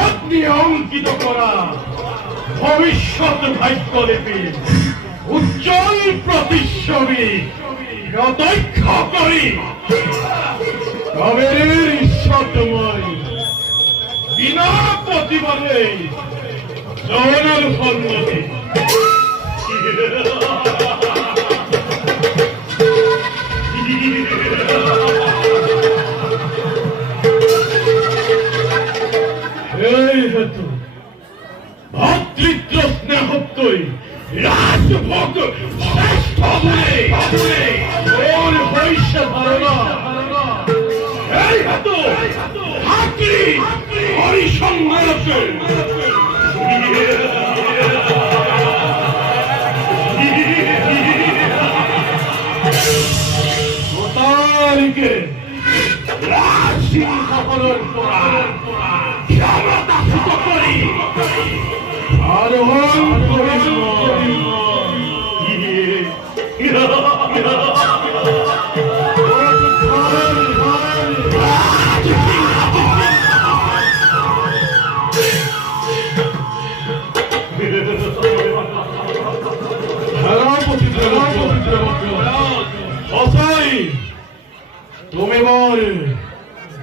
অগ্নি অঙ্কিত করা ভবিষ্যৎ ভাগ্যলিপি উজ্জ্বল প্রতিচ্ছবি প্রত্যক্ষ করি কবের ঈশ্বরময় বিনা প্রতিবাদে জোনাল ফলমতি ভাতৃত্ব স্নেহত্বই রাজভোগ শ্রেষ্ঠ বলে ওর বৈশ্য ধারণা এই হেতু হাকি হরিসংগ্রাসে গোতালিকে রাজসিংহাসনের ক্ষমতা সুত করি আরোহণ করিস তুমি বল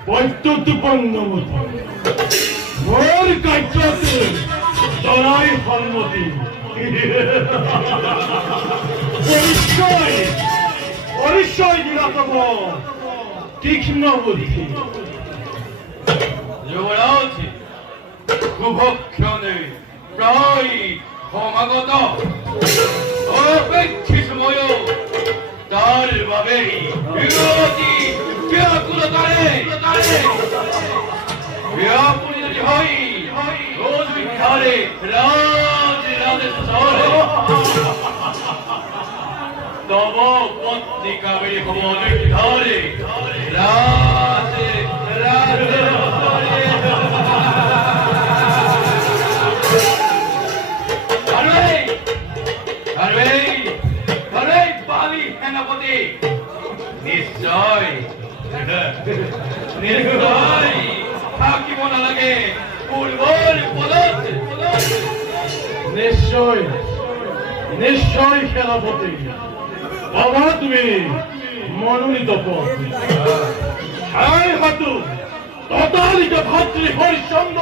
বৈদ্যুৎপন্ন মোর কার্যতে জনাই সম্মতি পরিচয় দিলাতব তীক্ষ্ণ বুদ্ধি যুবরাজ শুভক্ষণে প্রায় সমাগত অপেক্ষিত সময় তার ভাবেই বিরোধী ব্যাকুলতারে ব্যাকুলিত হই রোজ বিহারে রাজ রাজেশ শহরে তব পত্নী কাবেরী ভবন বিহারে রাজ রাজেশ নিশ্চয় নিশ্চয় থাকিব নালাগে পূর্বর পদত নিশ্চয় নিশ্চয় সেনাপতি বাবা তুমি মনোনীত পথ হায় হাতু তদালিক ভাতৃ হরিশ্চন্দ্র